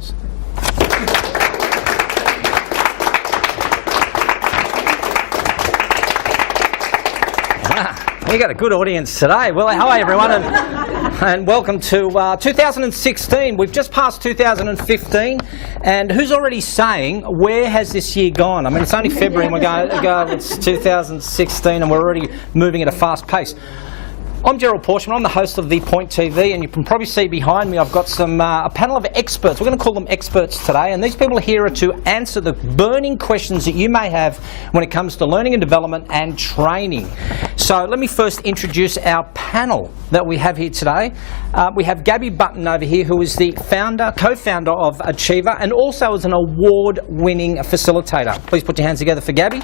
Professionals. We got a good audience today. Well, hi everyone, and welcome to 2016. We've just passed 2015, and who's already saying, where has this year gone? I mean, it's only February and we're going, it's 2016 and we're already moving at a fast pace. I'm Gerald Porshman, I'm the host of the Point TV, and you can probably see behind me I've got some a panel of experts. We're going to call them experts today, and these people are here to answer the burning questions that you may have when it comes to learning and development and training. So let me first introduce our panel that we have here today. We have Gabby Button over here, who is the co-founder of Achiever, and also is an award-winning facilitator. Please put your hands together for Gabby.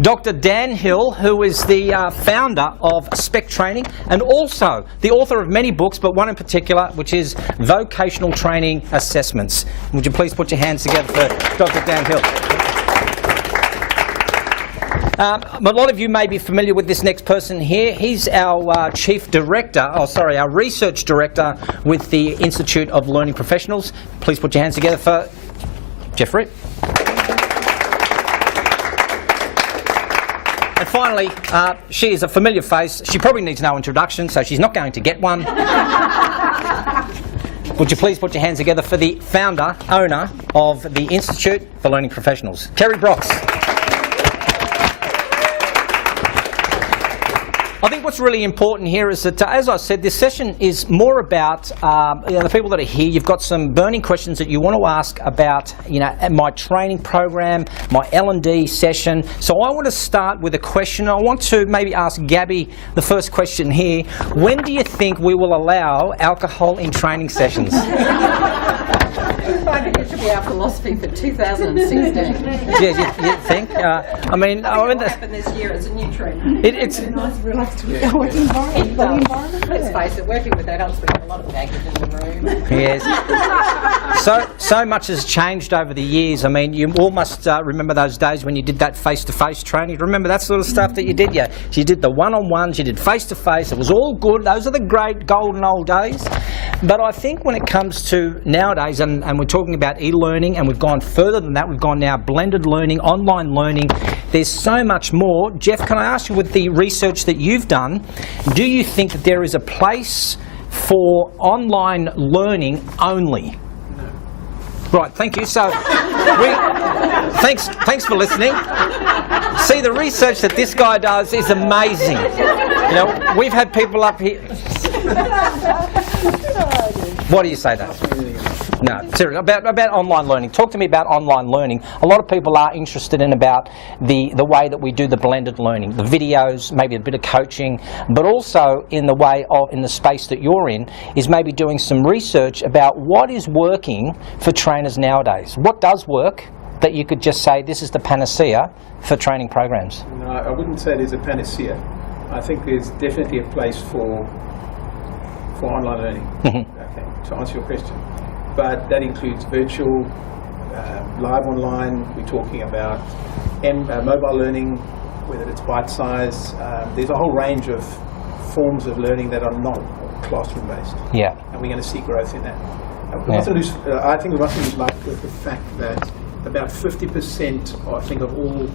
Dr. Dan Hill, who is the founder of Spec Training and also the author of many books, but one in particular, which is Vocational Training Assessments. Would you please put your hands together for Dr. Dan Hill? A lot of you may be familiar with this next person here. He's our our research director with the Institute of Learning Professionals. Please put your hands together for Jeffrey. And finally, she is a familiar face. She probably needs no introduction, so she's not going to get one. Would you please put your hands together for the owner of the Institute for Learning Professionals, Kerry Brox. I think what's really important here is that, as I said, this session is more about the people that are here. You've got some burning questions that you want to ask about, my training program, my L&D session. So I want to start with a question. I want to maybe ask Gabby the first question here. When do you think we will allow alcohol in training sessions? I think it should be our philosophy for 2016. Yeah, you think? I mean, what happened this year is a new trend. It's a nice, relaxed working environment. Let's face it, working with adults, we have a lot of baggage in the room. Yes. So much has changed over the years. I mean, you all must remember those days when you did that face-to-face training. Remember that sort of stuff that you did? Yeah. You did the one-on-ones, you did face-to-face. It was all good. Those are the great golden old days. But I think when it comes to nowadays, and we're talking about e-learning, and we've gone further than that, we've gone now blended learning, online learning, there's so much more. Jeff, can I ask you, with the research that you've done, do you think that there is a place for online learning only? No. Right, thank you. So, thanks for listening. See, the research that this guy does is amazing. We've had people up here. What do you say, Dave? No, seriously, about online learning. Talk to me about online learning. A lot of people are interested in about the way that we do the blended learning, the videos, maybe a bit of coaching, but also in the way of, in the space that you're in, is maybe doing some research about what is working for trainers nowadays. What does work that you could just say, this is the panacea for training programs? No, I wouldn't say there's a panacea. I think there's definitely a place for online learning, okay, to answer your question. But that includes virtual, live online. We're talking about mobile learning, whether it's bite-size. There's a whole range of forms of learning that are not classroom-based. Yeah. And we're going to see growth in that. I think we mustn't lose light with the fact that about 50%, of all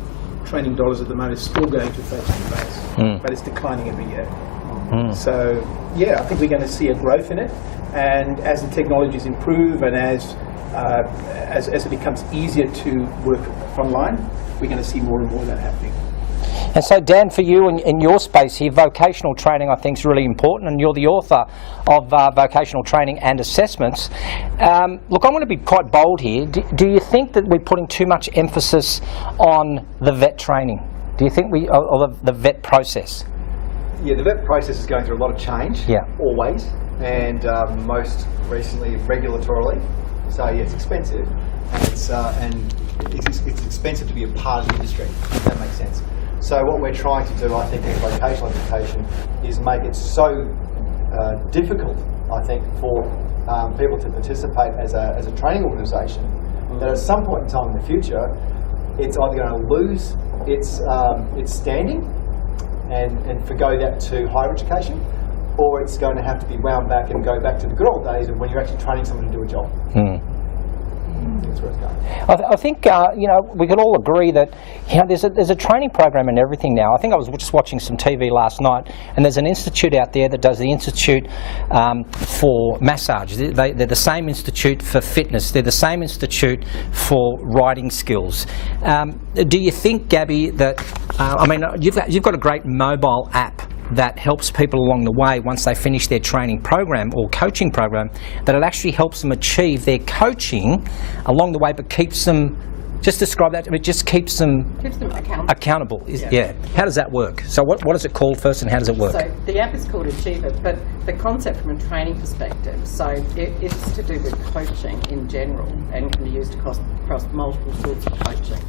training dollars at the moment is still going to face-to-face, but it's declining every year. So, yeah, I think we're going to see a growth in it, and as the technologies improve and as it becomes easier to work online, we're going to see more and more of that happening. And so, Dan, for you in your space here, vocational training I think is really important, and you're the author of Vocational Training and Assessments. Look, I'm going to be quite bold here. Do you think that we're putting too much emphasis on the VET training? Do you think or the VET process? Yeah, the VET process is going through a lot of change, always, and most recently regulatorily. So yeah, it's expensive, and it's expensive to be a part of the industry, if that makes sense. So what we're trying to do, I think, in vocational education is make it so difficult, I think, for people to participate as a training organisation that at some point in time in the future, it's either going to lose its standing and forgo that to higher education, or it's going to have to be wound back and go back to the good old days of when you're actually training someone to do a job. That's where it's going. I think you know, we could all agree that, you know, there's a training program and everything now. I think I was just watching some TV last night, and there's an institute out there that does the institute for massage. They're the same institute for fitness. They're the same institute for writing skills. Do you think, Gabby, that I mean, you've got a great mobile app that helps people along the way once they finish their training program or coaching program, that it actually helps them achieve their coaching along the way, but keeps them, just describe that, it just keeps them accountable. Yeah. How does that work? So what is it called first, and how does it work? So the app is called Achieve It, but the concept from a training perspective, so it's to do with coaching in general and can be used across multiple sorts of coaching.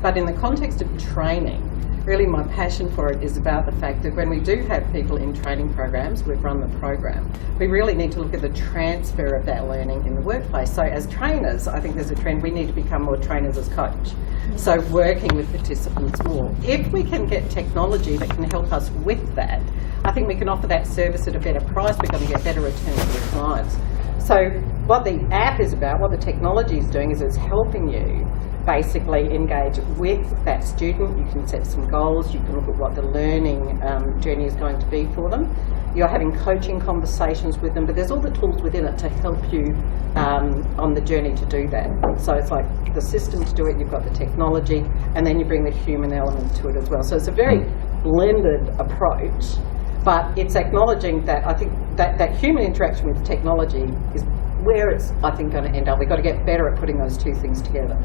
But in the context of training, really my passion for it is about the fact that when we do have people in training programs, we've run the program, we really need to look at the transfer of that learning in the workplace. So as trainers, I think there's a trend, we need to become more trainers as coach. So working with participants more. If we can get technology that can help us with that, I think we can offer that service at a better price, we're going to get better returns for clients. So what the app is about, what the technology is doing, is it's helping you basically engage with that student. You can set some goals, you can look at what the learning journey is going to be for them. You're having coaching conversations with them, but there's all the tools within it to help you on the journey to do that. So it's like the system to do it, you've got the technology, and then you bring the human element to it as well. So it's a very blended approach, but it's acknowledging that I think that human interaction with technology is where it's, I think, going to end up. We've got to get better at putting those two things together.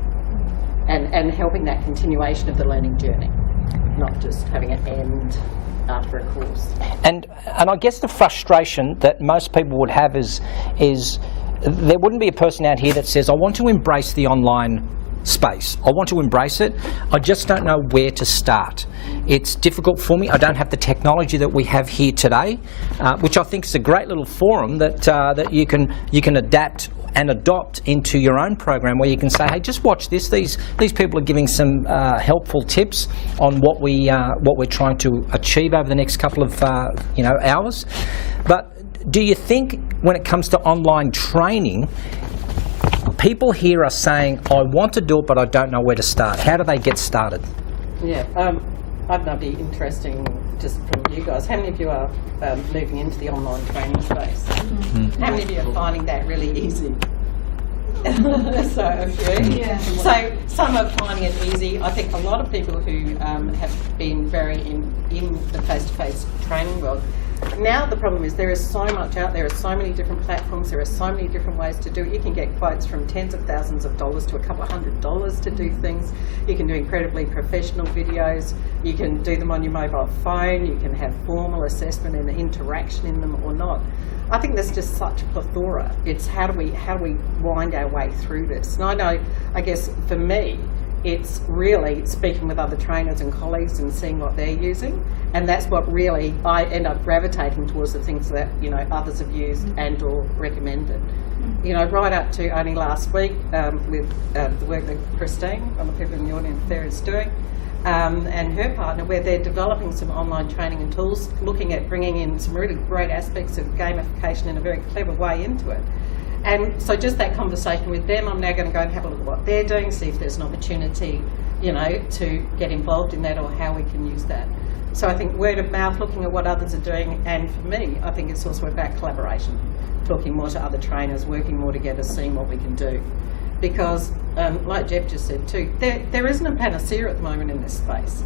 And helping that continuation of the learning journey, not just having it end after a course. And I guess the frustration that most people would have is there wouldn't be a person out here that says, I want to embrace the online space. I want to embrace it. I just don't know where to start. It's difficult for me. I don't have the technology that we have here today, which I think is a great little forum that you can adapt and adopt into your own program, where you can say, hey, just watch this. These people are giving some helpful tips on what we're trying to achieve over the next couple of hours. But do you think when it comes to online training, people here are saying, I want to do it, but I don't know where to start? How do they get started? Yeah, I think that'd be interesting just from you guys. How many of you are moving into the online training space? Mm-hmm. How many of you are finding that really easy? So a few. Yeah. So some are finding it easy. I think a lot of people who have been very in the face-to-face training world, now the problem is there is so much out there, so many different platforms, there are so many different ways to do it. You can get quotes from tens of thousands of dollars to a couple of $100 to do things. You can do incredibly professional videos. You can do them on your mobile phone. You can have formal assessment and interaction in them or not. I think there's just such plethora. It's how do we wind our way through this? And I know, I guess for me, it's really speaking with other trainers and colleagues and seeing what they're using, and that's what really I end up gravitating towards, the things that others have used and or recommended. Right up to only last week with the work that Christine, one of the people in the audience there, is doing, and her partner, where they're developing some online training and tools, looking at bringing in some really great aspects of gamification in a very clever way into it. And so just that conversation with them, I'm now going to go and have a look at what they're doing, see if there's an opportunity, to get involved in that or how we can use that. So I think word of mouth, looking at what others are doing, and for me, I think it's also about collaboration, talking more to other trainers, working more together, seeing what we can do. Because, like Jeff just said too, there isn't a panacea at the moment in this space.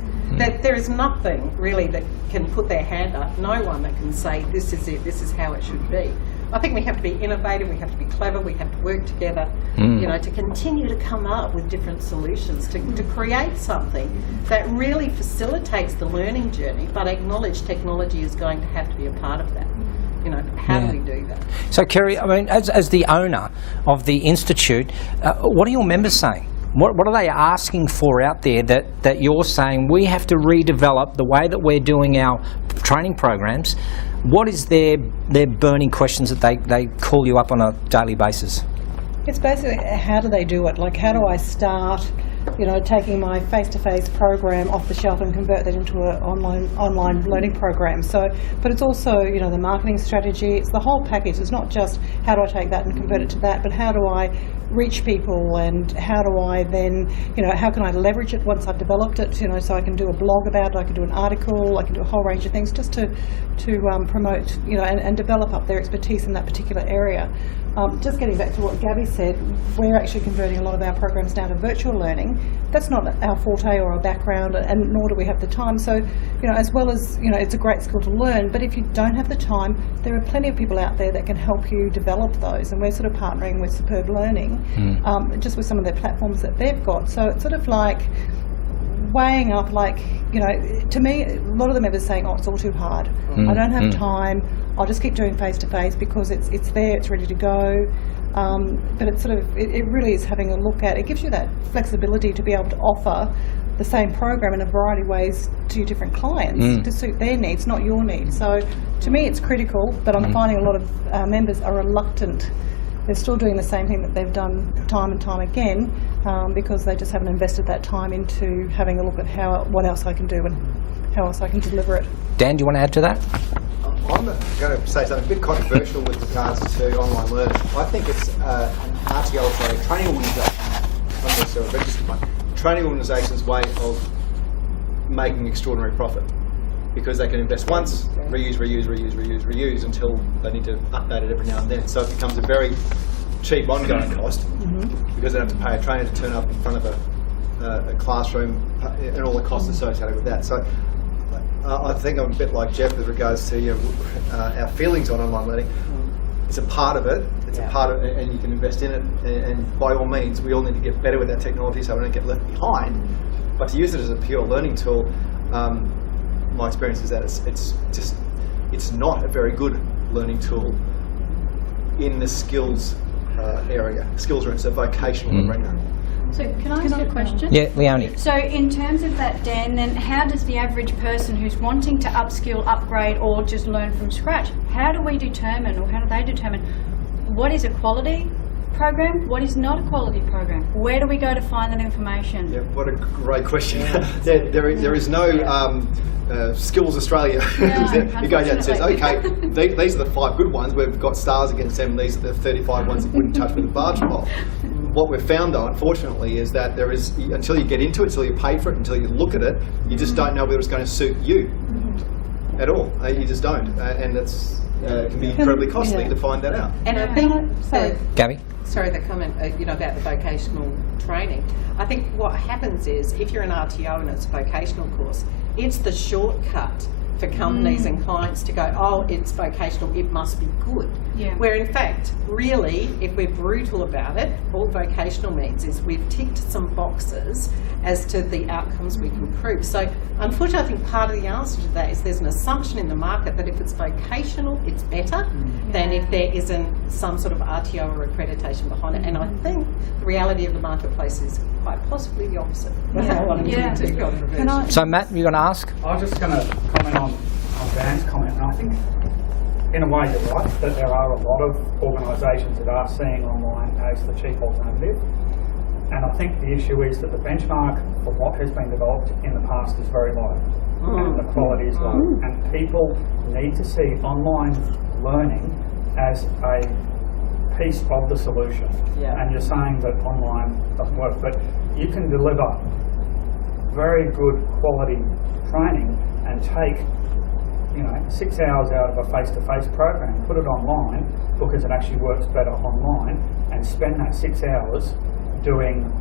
There is nothing really that can put their hand up, no one that can say, this is it, this is how it should be. I think we have to be innovative, we have to be clever, we have to work together, to continue to come up with different solutions, to create something that really facilitates the learning journey, but acknowledge technology is going to have to be a part of that. How do we do that? So, Kerry, I mean, as the owner of the Institute, what are your members saying? What are they asking for out there that you're saying we have to redevelop the way that we're doing our training programs? What is their burning questions that they call you up on a daily basis? It's basically, how do they do it? Like, how do I start? taking my face-to-face program off the shelf and convert that into an online learning program. So, but it's also, the marketing strategy. It's the whole package. It's not just how do I take that and convert it to that, but how do I reach people, and how do I then, how can I leverage it once I've developed it, so I can do a blog about it, I can do an article, I can do a whole range of things just to promote, and develop up their expertise in that particular area. Just getting back to what Gabby said, we're actually converting a lot of our programs now to virtual learning. That's not our forte or our background, and nor do we have the time. So, as well as, it's a great skill to learn, but if you don't have the time, there are plenty of people out there that can help you develop those. And we're sort of partnering with Superb Learning, just with some of their platforms that they've got. So it's sort of like weighing up, to me, a lot of them are saying, it's all too hard. I don't have time. I'll just keep doing face-to-face because it's there, it's ready to go. But it's sort of, it really is having a look at, it gives you that flexibility to be able to offer the same program in a variety of ways to different clients to suit their needs, not your needs. So to me it's critical, but I'm finding a lot of members are reluctant. They're still doing the same thing that they've done time and time again because they just haven't invested that time into having a look at what else I can do and how else I can deliver it. Dan, do you want to add to that? I'm going to say something a bit controversial with regards to online learning. I think it's an RTO, sorry, training organisation, not necessarily a registered one, training organisation's way of making extraordinary profit, because they can invest once, reuse until they need to update it every now and then. So it becomes a very cheap ongoing cost because they don't have to pay a trainer to turn up in front of a classroom and all the costs associated with that. So I think I'm a bit like Jeff with regards to our feelings on online learning. It's a part of it. It's a part of it, and you can invest in it. And by all means, we all need to get better with that technology so we don't get left behind. But to use it as a pure learning tool, my experience is that it's not a very good learning tool in the skills area, skills room, so vocational arena. So can I ask you a question? Yeah, Leonie. So in terms of that, Dan, then how does the average person who's wanting to upskill, upgrade, or just learn from scratch, how do we determine, or how do they determine what is a quality program, what is not a quality program? Where do we go to find that information? Yeah, what a great question. there is no Skills Australia. You go down and says, okay, these are the 5 good ones, we've got stars against them, and these are the 35 ones that wouldn't touch with a barge pole. What we've found, though, unfortunately, is that there is, until you get into it, until you pay for it, until you look at it, you just don't know whether it's going to suit you at all. You just don't, and it's can be incredibly costly to find that out. And I think, Gabby? Sorry, the comment, about the vocational training. I think what happens is, if you're an RTO and it's a vocational course, it's the shortcut for companies and clients to go, oh, it's vocational, it must be good. Yeah. Where in fact, really, if we're brutal about it, all vocational means is we've ticked some boxes as to the outcomes we can prove. So unfortunately, I think part of the answer to that is there's an assumption in the market that if it's vocational, it's better than if there isn't some sort of RTO or accreditation behind it. And I think the reality of the marketplace is quite possibly the opposite. I don't want to get too controversial. So Matt, you're going to ask? I was just going to comment on Dan's comment, and I think in a way you're right, that there are a lot of organisations that are seeing online as the cheap alternative. And I think the issue is that the benchmark for what has been developed in the past is very low, and the quality is low. And people need to see online learning as a piece of the solution. And you're saying that online doesn't work, but you can deliver very good quality training and take 6 hours out of a face-to-face program, put it online because it actually works better online, and spend that 6 hours doing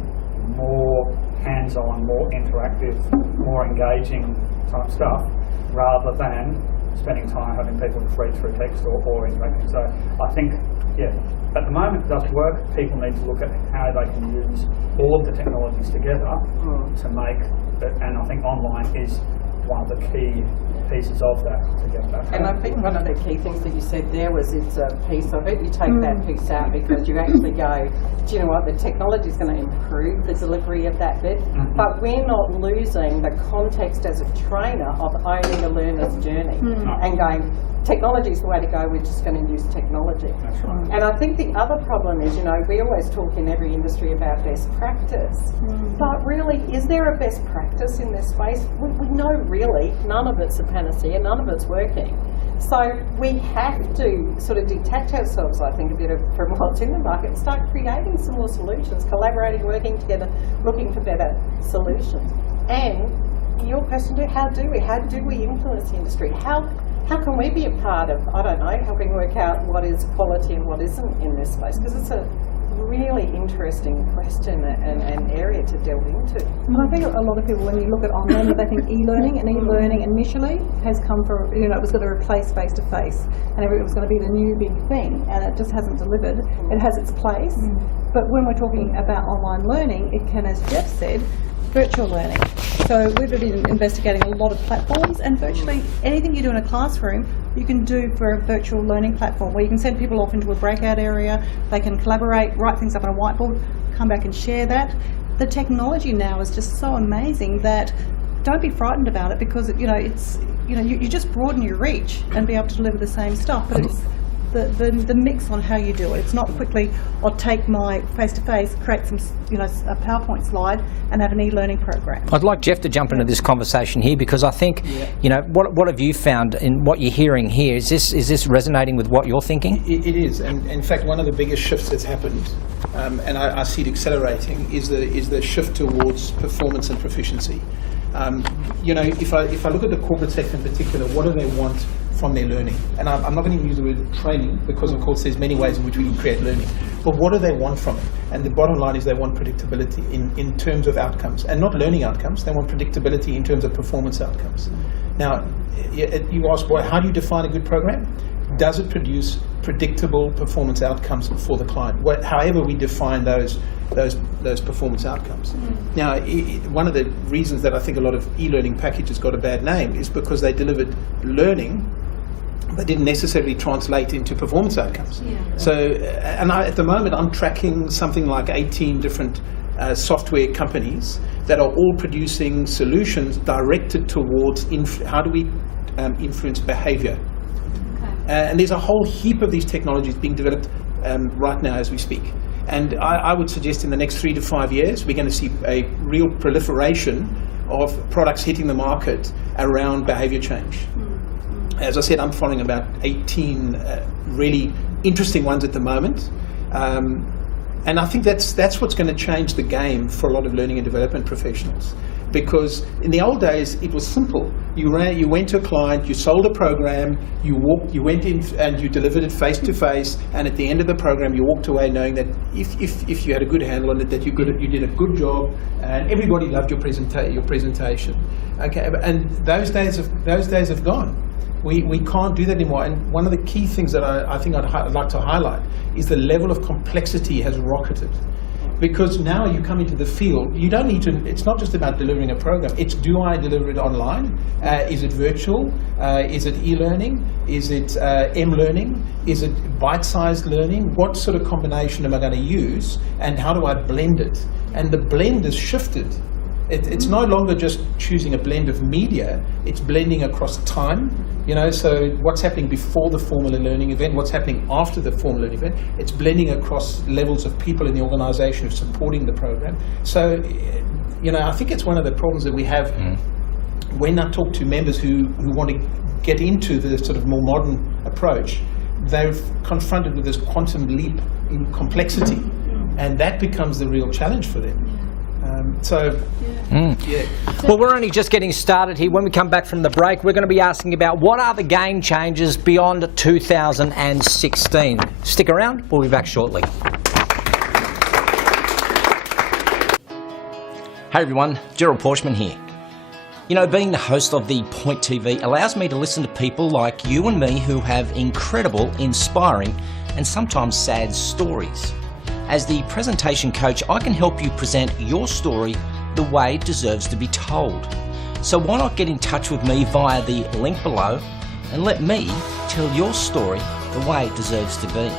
more hands-on, more interactive, more engaging type stuff, rather than spending time having people read through text or interacting. So I think, at the moment it doesn't work. People need to look at how they can use all of the technologies together to make it, and I think online is one of the key pieces of that together. And I think one of the key things that you said there was it's a piece of it. You take that piece out because you actually go, do you know what, the technology is going to improve the delivery of that bit, but we're not losing the context as a trainer of owning a learner's journey and going, technology is the way to go, we're just going to use technology. That's right. And I think the other problem is, you know, we always talk in every industry about best practice, but really, is there a best practice in this space? We know really none of it's a panacea, none of it's working. So we have to sort of detach ourselves, I think, a bit from what's in the market and start creating some more solutions, collaborating, working together, looking for better solutions. And your question too, how do we influence the industry? How can we be a part of, I don't know, helping work out what is quality and what isn't in this space? Because it's a really interesting question and area to delve into. And I think a lot of people, when you look at online, they think e-learning, and e-learning initially has come from, you know, it was going to replace face-to-face, and it was going to be the new big thing, and it just hasn't delivered. It has its place, but when we're talking about online learning, it can, as Jeff said, virtual learning. So we've been investigating a lot of platforms, and virtually anything you do in a classroom you can do for a virtual learning platform where you can send people off into a breakout area, they can collaborate, write things up on a whiteboard, come back and share that. The technology now is just so amazing that don't be frightened about it, because you just broaden your reach and be able to deliver the same stuff, but it's the mix on how you do it. It's not quickly, I'll take my face-to-face, create some, a PowerPoint slide and have an e-learning program. I'd like Jeff to jump into this conversation here, because I think, what have you found in what you're hearing here? Is this resonating with what you're thinking? It is, and in fact, one of the biggest shifts that's happened, and I see it accelerating, is the shift towards performance and proficiency. If I look at the corporate sector in particular, what do they want from their learning? And I'm not going to use the word training, because of course there's many ways in which we can create learning, but what do they want from it? And the bottom line is they want predictability in terms of outcomes, and not learning outcomes. They want predictability in terms of performance outcomes. Now, you ask, well, how do you define a good program? Does it produce predictable performance outcomes for the client? However we define those performance outcomes. Now, one of the reasons that I think a lot of e-learning packages got a bad name is because they delivered learning, but didn't necessarily translate into performance outcomes. So, at the moment, I'm tracking something like 18 different software companies that are all producing solutions directed towards how do we influence behavior. And there's a whole heap of these technologies being developed right now as we speak. And I would suggest in the next 3 to 5 years, we're going to see a real proliferation of products hitting the market around behavior change. As I said, I'm following about 18 really interesting ones at the moment. And I think that's what's going to change the game for a lot of learning and development professionals. Because in the old days, it was simple. You went to a client, you sold a program, you went in and you delivered it face to face, and at the end of the program, you walked away knowing that if you had a good handle on it, that you did a good job, and everybody loved your presentation. Okay, and those days have gone. We can't do that anymore. And one of the key things that I think I'd like to highlight is the level of complexity has rocketed. Because now you come into the field, you don't need to, it's not just about delivering a program, it's do I deliver it online? Is it virtual? Is it e-learning? Is it m-learning? Is it bite-sized learning? What sort of combination am I going to use? And how do I blend it? And the blend has shifted. It's no longer just choosing a blend of media, it's blending across time. So what's happening before the formal learning event, what's happening after the formal learning event, it's blending across levels of people in the organization who are supporting the program. So, I think it's one of the problems that we have when I talk to members who want to get into the sort of more modern approach. They're confronted with this quantum leap in complexity, and that becomes the real challenge for them. Well, we're only just getting started here. When we come back from the break, we're going to be asking about what are the game changers beyond 2016. Stick around, we'll be back shortly. Hey everyone, Gerald Porschman here. Being the host of the Point TV allows me to listen to people like you and me who have incredible, inspiring and sometimes sad stories. As the presentation coach, I can help you present your story the way it deserves to be told. So why not get in touch with me via the link below and let me tell your story the way it deserves to be.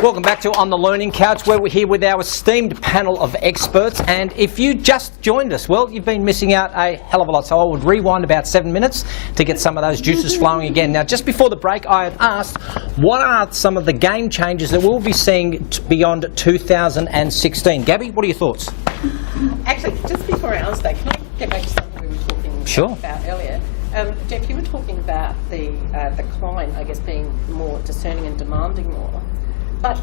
Welcome back to On the Learning Couch, where we're here with our esteemed panel of experts. And if you just joined us, well, you've been missing out a hell of a lot. So I would rewind about 7 minutes to get some of those juices flowing again. Now, just before the break, I had asked, what are some of the game changes that we'll be seeing beyond 2016? Gabby, what are your thoughts? Actually, just before I answer that, can I get back to something we were talking about earlier? Jeff, you were talking about the client, I guess, being more discerning and demanding more. But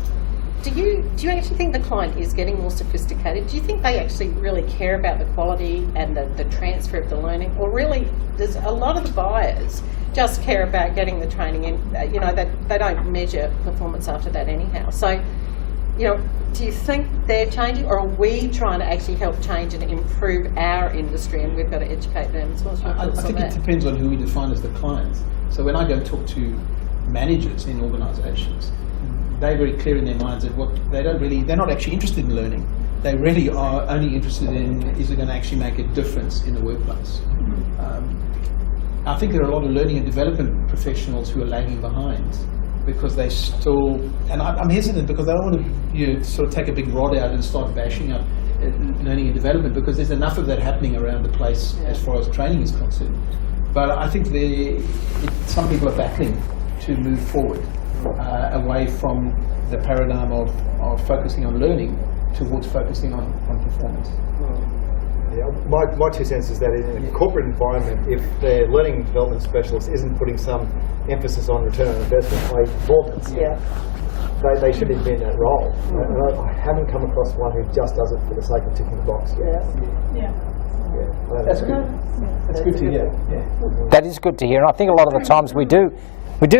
do you actually think the client is getting more sophisticated? Do you think they actually really care about the quality and the transfer of the learning? Or really, does a lot of the buyers just care about getting the training in? They don't measure performance after that anyhow. So, do you think they're changing, or are we trying to actually help change and improve our industry, and we've got to educate them? So I think it depends on who we define as the client. So when I go and talk to managers in organisations, they're very clear in their minds that they're not actually interested in learning. They really are only interested in, is it going to actually make a difference in the workplace? I think there are a lot of learning and development professionals who are lagging behind because they still, and I'm hesitant because I don't want to sort of take a big rod out and start bashing up learning and development, because there's enough of that happening around the place as far as training is concerned. But I think some people are battling to move forward away from the paradigm of focusing on learning towards focusing on performance. Yeah, my 2 cents is that in a corporate environment, if their learning and development specialist isn't putting some emphasis on return on investment, like performance, they shouldn't be in that role. And I haven't come across one who just does it for the sake of ticking the box. That's good. That's good to hear. Yeah. That is good to hear, and I think a lot of the times we do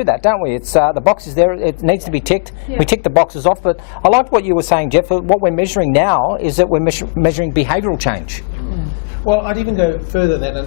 that, don't we? It's the box is there, it needs to be ticked. We tick the boxes off, but I like what you were saying, Jeff. What we're measuring now is that we're measuring behavioural change. Well, I'd even go further than that.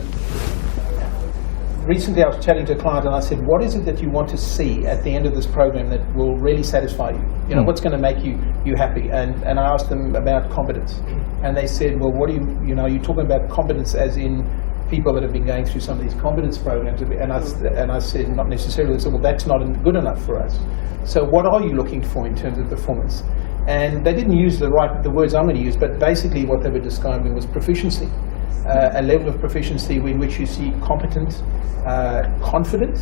Recently I was chatting to a client and I said, what is it that you want to see at the end of this program that will really satisfy you? What's going to make you happy? And I asked them about competence. And they said, well, what do you're talking about competence as in people that have been going through some of these competence programs, and I said, not necessarily. They said, well, that's not good enough for us. So what are you looking for in terms of performance? And they didn't use the words I'm going to use, but basically what they were describing was proficiency, a level of proficiency in which you see competent, confident,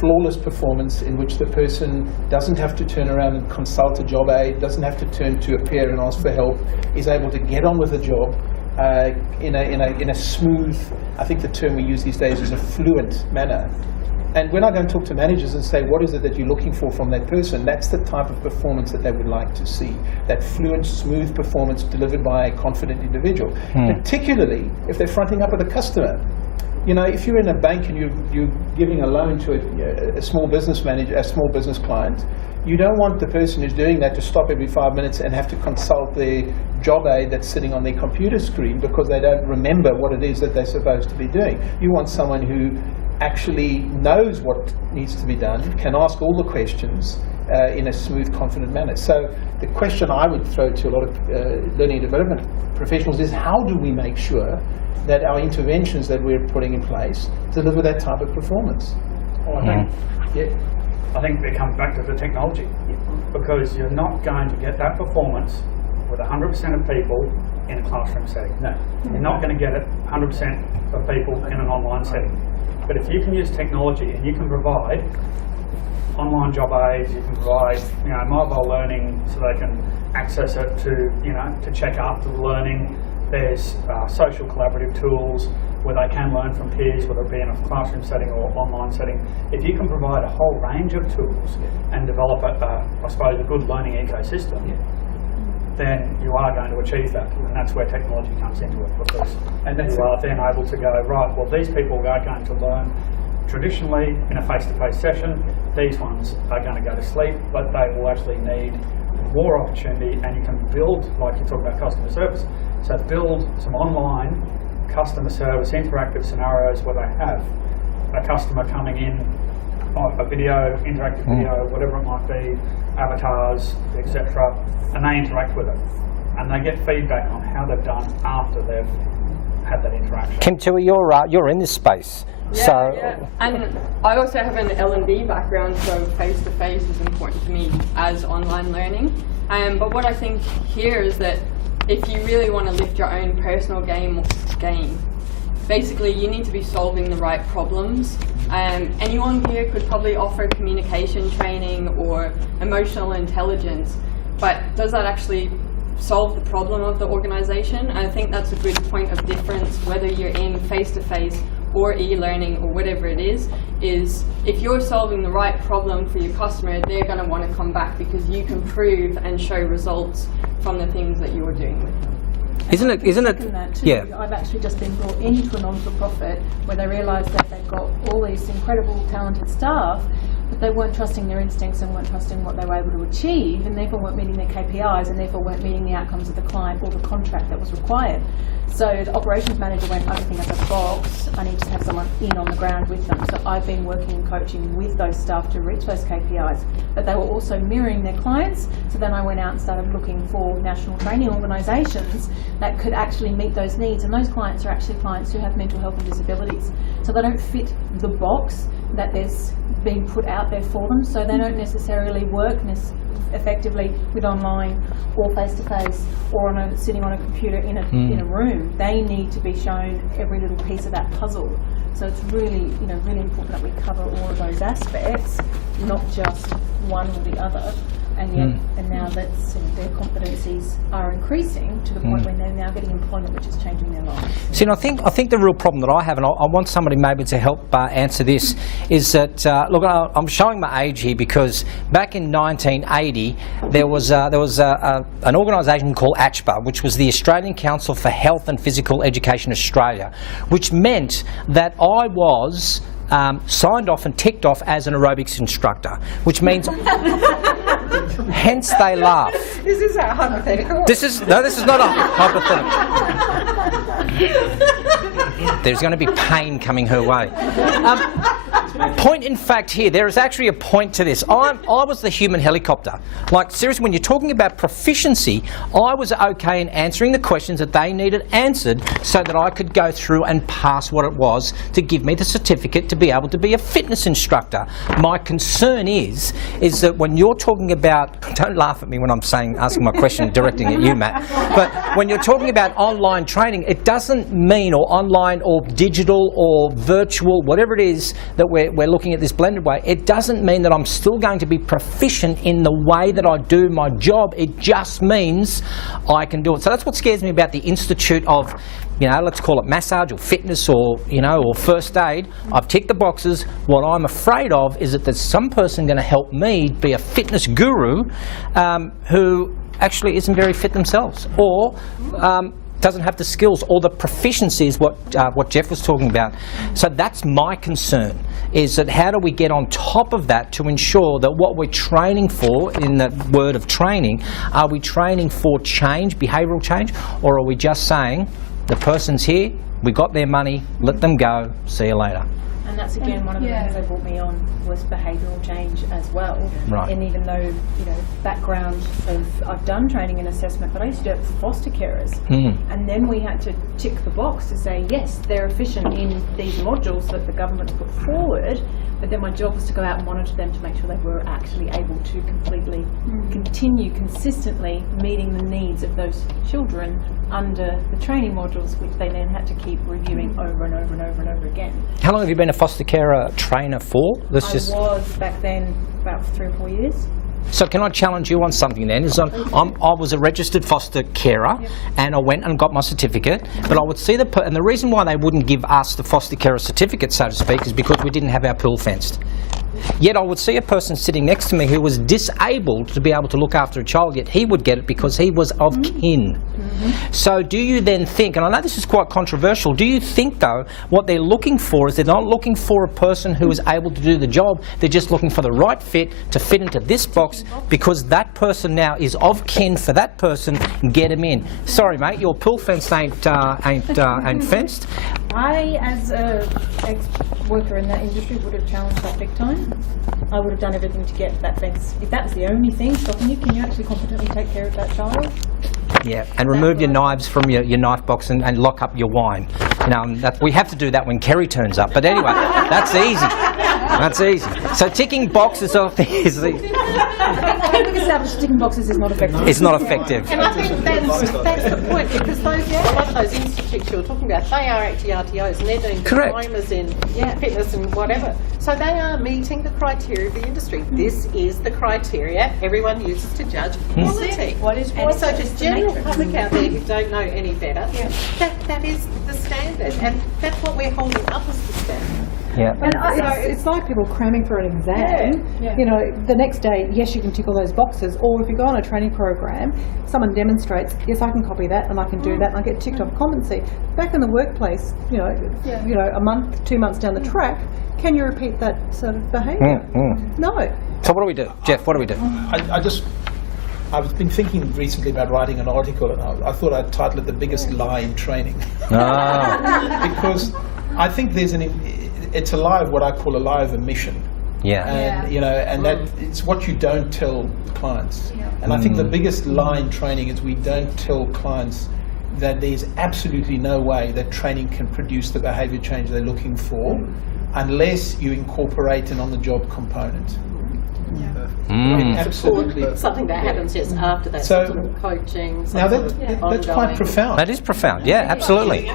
flawless performance, in which the person doesn't have to turn around and consult a job aid, doesn't have to turn to a peer and ask for help, is able to get on with the job in a smooth, I think the term we use these days is a fluent manner. And when I go and talk to managers and say, what is it that you're looking for from that person, that's the type of performance that they would like to see. That fluent, smooth performance delivered by a confident individual. Particularly if they're fronting up with a customer. If you're in a bank and you're giving a loan to a small business manager, a small business client, you don't want the person who's doing that to stop every 5 minutes and have to consult their job aid that's sitting on their computer screen because they don't remember what it is that they're supposed to be doing. You want someone who actually knows what needs to be done, can ask all the questions in a smooth, confident manner. So the question I would throw to a lot of learning and development professionals is, how do we make sure that our interventions that we're putting in place deliver that type of performance? Well, I think it comes back to the technology, because you're not going to get that performance with 100% of people in a classroom setting. No. You're not going to get it 100% of people in an online setting. But if you can use technology and you can provide online job aids, you can provide mobile learning so they can access it to check after the learning. There's social collaborative tools where they can learn from peers, whether it be in a classroom setting or online setting. If you can provide a whole range of tools and develop a good learning ecosystem, then you are going to achieve that, and that's where technology comes into it, because you are then able to go, right, well, these people are going to learn traditionally in a face-to-face session, these ones are going to go to sleep, but they will actually need more opportunity, and you can build, like you talk about customer service, so build some online customer service interactive scenarios where they have a customer coming in a video, interactive video, whatever it might be, avatars, etc., and they interact with it. And they get feedback on how they've done after they've had that interaction. Kim Tui, you're in this space. Yeah. And I also have an L&D background, so face-to-face is important to me as online learning. But what I think here is that if you really want to lift your own personal game, basically you need to be solving the right problems. Anyone here could probably offer communication training or emotional intelligence, but does that actually solve the problem of the organisation? And I think that's a good point of difference, whether you're in face-to-face or e-learning or whatever it is if you're solving the right problem for your customer, they're going to want to come back because you can prove and show results from the things that you're doing with them. Isn't it? That too. Yeah. I've actually just been brought into a non-for-profit where they realised that they've got all these incredible, talented staff, but they weren't trusting their instincts and weren't trusting what they were able to achieve, and therefore weren't meeting their KPIs and therefore weren't meeting the outcomes of the client or the contract that was required. So the operations manager went, everything out of the box, I need to have someone in on the ground with them. So I've been working and coaching with those staff to reach those KPIs, but they were also mirroring their clients. So then I went out and started looking for national training organisations that could actually meet those needs, and those clients are actually clients who have mental health and disabilities. So they don't fit the box that there's being put out there for them, so they don't necessarily work effectively with online or face-to-face or sitting on a computer in a room. They need to be shown every little piece of that puzzle. So it's really, really important that we cover all of those aspects, not just one or the other. And yet, and now that their competencies are increasing to the point where they're now getting employment, which is changing their lives. See, and I think the real problem that I have, and I want somebody maybe to help answer this, is that look, I'm showing my age here because back in 1980 there was an organisation called ACHPA, which was the Australian Council for Health and Physical Education Australia, which meant that I was signed off and ticked off as an aerobics instructor, which means. Hence they laugh. This is a hypothetical. This is not a hypothetical. There's going to be pain coming her way. Point in fact here, there is actually a point to this. I was the human helicopter. Like, seriously, when you're talking about proficiency, I was okay in answering the questions that they needed answered so that I could go through and pass what it was to give me the certificate to be able to be a fitness instructor. My concern is that when you're talking about, don't laugh at me when I'm asking my question, directing at you, Matt, but when you're talking about online training, it doesn't mean, or online or digital or virtual, whatever it is that we're looking at this blended way, it doesn't mean that I'm still going to be proficient in the way that I do my job. It just means I can do it. So that's what scares me about the Institute of, let's call it massage or fitness or, or first aid. I've ticked the boxes. What I'm afraid of is that there's some person going to help me be a fitness guru who actually isn't very fit themselves, or doesn't have the skills or the proficiencies, what Jeff was talking about. So that's my concern, is that how do we get on top of that to ensure that what we're training for, in the word of training, are we training for change, behavioural change, or are we just saying, the person's here, we got their money, let them go, see you later. And that's again one of the things that brought me on was behavioural change as well. Right. And even though, background of, I've done training and assessment, but I used to do it for foster carers. And then we had to tick the box to say, yes, they're efficient in these modules that the government put forward, but then my job was to go out and monitor them to make sure they were actually able to completely continue consistently meeting the needs of those children under the training modules, which they then had to keep reviewing over and over and over and over again. How long have you been a foster carer trainer for? I was back then about 3 or 4 years. So can I challenge you on something then? I was a registered foster carer, and I went and got my certificate, but I would see and the reason why they wouldn't give us the foster carer certificate, so to speak, is because we didn't have our pool fenced. Yet I would see a person sitting next to me who was disabled to be able to look after a child, yet he would get it because he was of kin. So do you then think, and I know this is quite controversial, do you think though what they're looking for is they're not looking for a person who is able to do the job, they're just looking for the right fit to fit into this box because that person now is of kin for that person, get him in. Sorry mate, your pool fence ain't fenced. I, as a worker in that industry would have challenged that big time. I would have done everything to get that fence. If that's the only thing stopping you, can you actually competently take care of that child? Yeah, and remove your knives from your knife box and lock up your wine. You know, we have to do that when Kerry turns up. But anyway, that's easy. That's easy. So ticking boxes off is I think established ticking boxes is not effective. it's not effective. And I think that's the point, because a lot of those institutes you're talking about, they are actually RTOs, and they're doing Correct. diplomas in fitness and whatever. So they are meeting the criteria of the industry. This is the criteria everyone uses to judge quality. And so to general public out there who don't know any better, that is the standard, and that's what we're holding up as the standard. Yeah. And it's like people cramming for an exam. You know, the next day, yes, you can tick all those boxes, or if you go on a training program, someone demonstrates, yes, I can copy that and I can do that, and I get ticked off competency. Back in the workplace, you know, a month, 2 months down the track, can you repeat that sort of behaviour? No. So what do we do, Jeff? What do we do? I've been thinking recently about writing an article, and I thought I'd title it "The Biggest Lie in Training," because I think it's a lie of what I call a lie of omission. Yeah. And you know, and that it's what you don't tell clients. And I think the biggest lie in training is we don't tell clients that there's absolutely no way that training can produce the behaviour change they're looking for unless you incorporate an on-the-job component. Absolutely. Something that happens just after that, So- sort of coaching. Now that's quite profound. That is profound. Yeah, absolutely.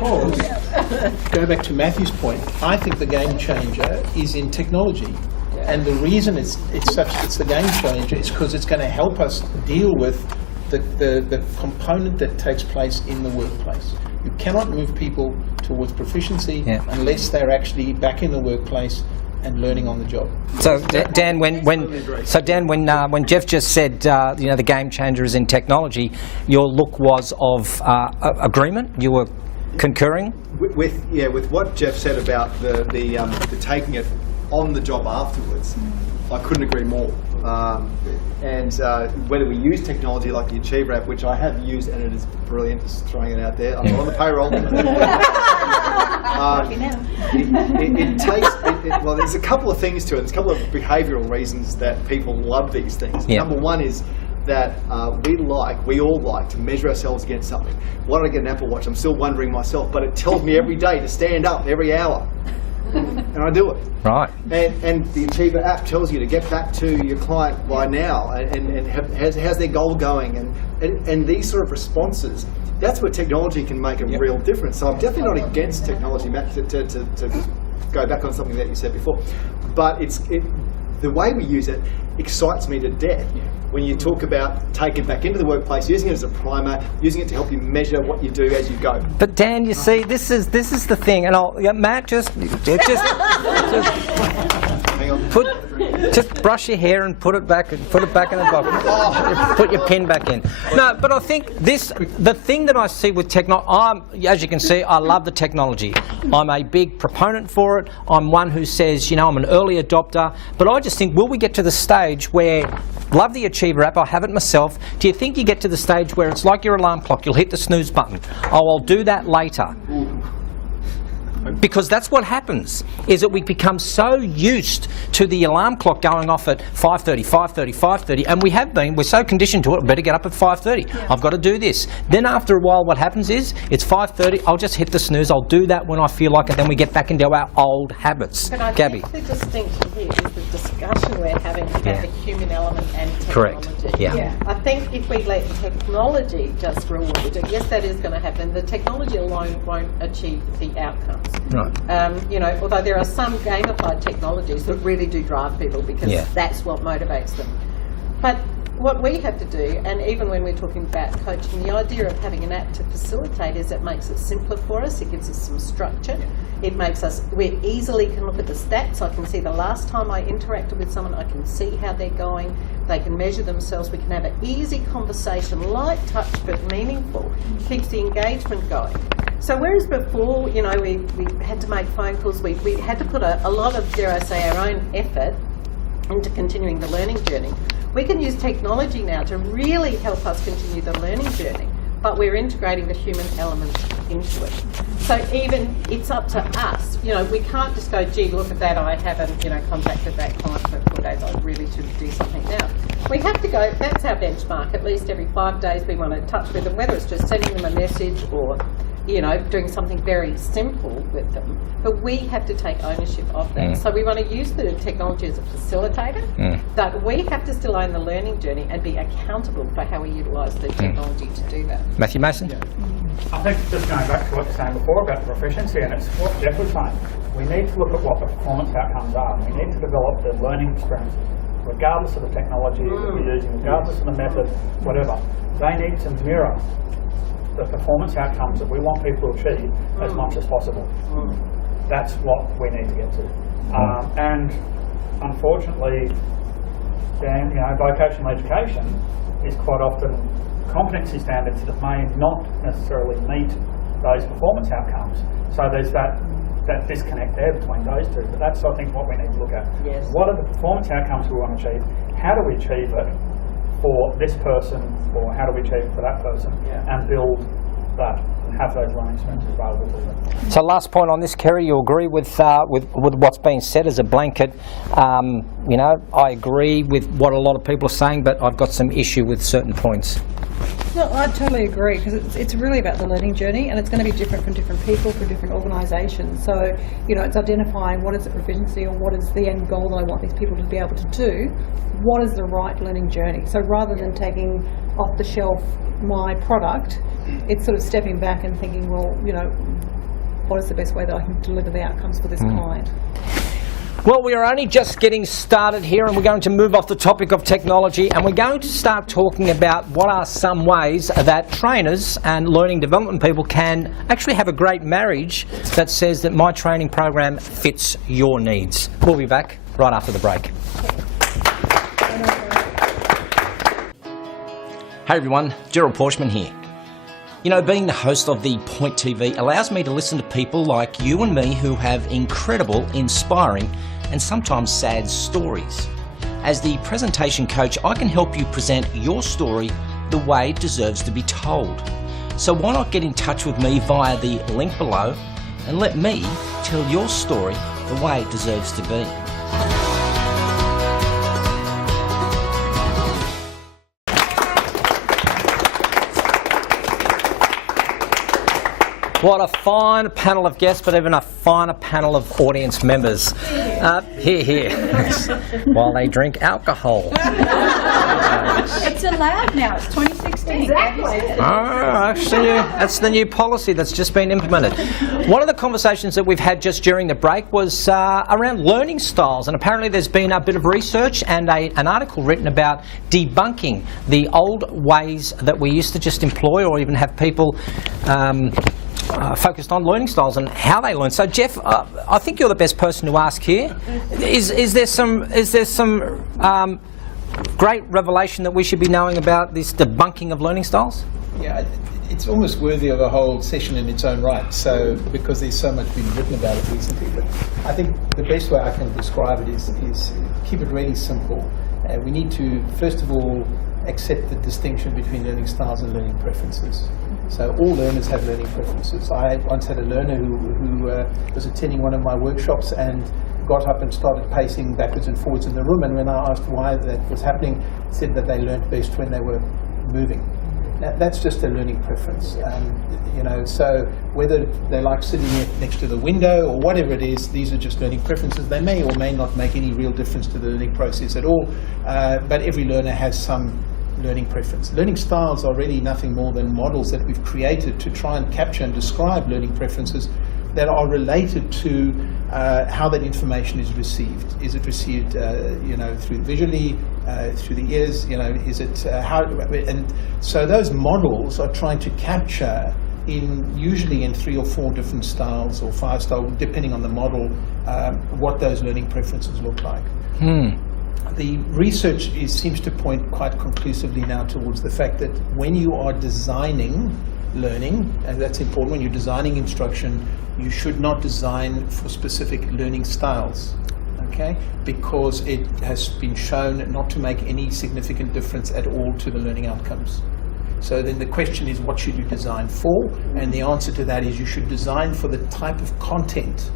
Go back to Matthew's point. I think the game changer is in technology, and the reason it's the game changer is because it's going to help us deal with the component that takes place in the workplace. You cannot move people towards proficiency unless they're actually back in the workplace and learning on the job. So Dan, when Jeff just said you know, the game changer is in technology, your look was of agreement. You were concurring. With what Jeff said about the taking it on the job afterwards, I couldn't agree more. And whether we use technology like the Achieve app, which I have used and it is brilliant, just throwing it out there. I'm not on the payroll. Well, there's a couple of things to it. There's a couple of behavioural reasons that people love these things. Number one is that we all like to measure ourselves against something. Why don't I get an Apple Watch? I'm still wondering myself, but it tells me every day to stand up every hour. And I do it. Right. And the Achiever app tells you to get back to your client by now and how's their goal going and these sort of responses. That's where technology can make a real difference. So I'm definitely not against technology, Matt, to go back on something that you said before. But the way we use it excites me to death. When you talk about taking it back into the workplace, using it as a primer, using it to help you measure what you do as you go. But Dan, you see, this is the thing, and Matt, just Hang on. just brush your hair and put it back in the box. Put your pen back in. No, but I think the thing that I see with technology, as you can see, I love the technology. I'm a big proponent for it. I'm one who says, you know, I'm an early adopter. But I just think, will we get to the stage where, love the Achiever app, I have it myself. Do you think you get to the stage where it's like your alarm clock, you'll hit the snooze button? Oh, I'll do that later. Because that's what happens, is that we become so used to the alarm clock going off at 5:30, 5:30, 5:30, and we're so conditioned to it, I better get up at 5:30. I've got to do this. Then after a while what happens is, it's 5:30, I'll just hit the snooze, I'll do that when I feel like it, then we get back into our old habits. But I Gabby. think the distinction here is the discussion we're having about the human element and technology. Yeah. I think if we let technology just reward it, yes, that is going to happen. The technology alone won't achieve the outcomes. Right. You know, although there are some gamified technologies that really do drive people because that's what motivates them. But what we have to do, and even when we're talking about coaching, the idea of having an app to facilitate is it makes it simpler for us, it gives us some structure, it makes us, we easily can look at the stats. I can see the last time I interacted with someone, I can see how they're going, they can measure themselves, we can have an easy conversation, light touch but meaningful, keeps the engagement going. So whereas before, you know, we had to make phone calls, we had to put a lot of, dare I say, our own effort into continuing the learning journey. We can use technology now to really help us continue the learning journey but we're integrating the human element into it. So even it's up to us. You know, we can't just go, gee, look at that, I haven't, you know, contacted that client for 4 days, I really should do something now. We have to go, that's our benchmark, at least every 5 days we want to touch with them, whether it's just sending them a message or, you know, doing something very simple with them. But we have to take ownership of that. So we want to use the technology as a facilitator, but we have to still own the learning journey and be accountable for how we utilise the technology to do that. Matthew Mason? I think just going back to what you were saying before about the proficiency, and it's what Jeff was saying, we need to look at what the performance outcomes are. We need to develop the learning experience, regardless of the technology that we're using, regardless of the method, whatever. They need to mirror the performance outcomes that we want people to achieve as much as possible. That's what we need to get to. And unfortunately, Dan, you know, vocational education is quite often competency standards that may not necessarily meet those performance outcomes. So there's that disconnect there between those two. But that's, I think, what we need to look at. Yes. What are the performance outcomes we want to achieve? How do we achieve it for this person, or how do we achieve it for that person, and build that and have those learning experiences available to them. So last point on this, Kerry, you agree with what's being said as a blanket. You know, I agree with what a lot of people are saying, but I've got some issue with certain points. No, I totally agree, because it's really about the learning journey, and it's going to be different from different people, from different organisations. So, you know, it's identifying what is the proficiency or what is the end goal that I want these people to be able to do. What is the right learning journey? So rather than taking off the shelf my product, it's sort of stepping back and thinking, well, you know, what is the best way that I can deliver the outcomes for this client? Well, we are only just getting started here, and we're going to move off the topic of technology, and we're going to start talking about what are some ways that trainers and learning development people can actually have a great marriage that says that my training program fits your needs. We'll be back right after the break. Hey everyone, Gerald Porschman here. You know, being the host of the Point TV allows me to listen to people like you and me who have incredible, inspiring and sometimes sad stories. As the presentation coach, I can help you present your story the way it deserves to be told. So why not get in touch with me via the link below and let me tell your story the way it deserves to be. What a fine panel of guests, but even a finer panel of audience members. Here. While they drink alcohol. It's allowed now. It's 2016. Exactly. Actually, that's the new policy that's just been implemented. One of the conversations that we've had just during the break was around learning styles, and apparently there's been a bit of research and an article written about debunking the old ways that we used to just employ or even have people focused on learning styles and how they learn. So, Jeff, I think you're the best person to ask here. Is there some great revelation that we should be knowing about this debunking of learning styles? Yeah, it's almost worthy of a whole session in its own right. So, because there's so much been written about it recently, but I think the best way I can describe it is keep it really simple. We need to first of all accept the distinction between learning styles and learning preferences. So all learners have learning preferences. I once had a learner who was attending one of my workshops and got up and started pacing backwards and forwards in the room, and when I asked why that was happening, said that they learned best when they were moving. That's just a learning preference. You know, so whether they like sitting next to the window or whatever it is, these are just learning preferences. They may or may not make any real difference to the learning process at all, but every learner has some learning preference. Learning styles are really nothing more than models that we've created to try and capture and describe learning preferences that are related to how that information is received. Is it received, you know, through visually, through the ears? You know, is it how? And so those models are trying to capture usually in 3 or 4 different styles or 5 styles, depending on the model, what those learning preferences look like. The research seems to point quite conclusively now towards the fact that when you are designing learning, and that's important, when you're designing instruction, you should not design for specific learning styles, okay? Because it has been shown not to make any significant difference at all to the learning outcomes. So then the question is, what should you design for? And the answer to that is you should design for the type of content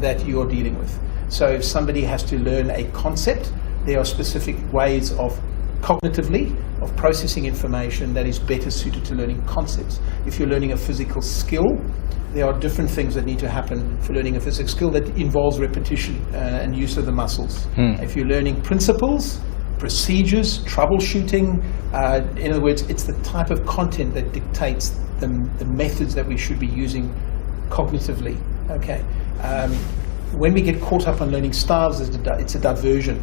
that you're dealing with. So if somebody has to learn a concept, there are specific ways of cognitively of processing information that is better suited to learning concepts. If you're learning a physical skill, there are different things that need to happen for learning a physical skill that involves repetition and use of the muscles. If you're learning principles, procedures, troubleshooting, in other words, it's the type of content that dictates the methods that we should be using cognitively. Okay. When we get caught up on learning styles, it's a diversion,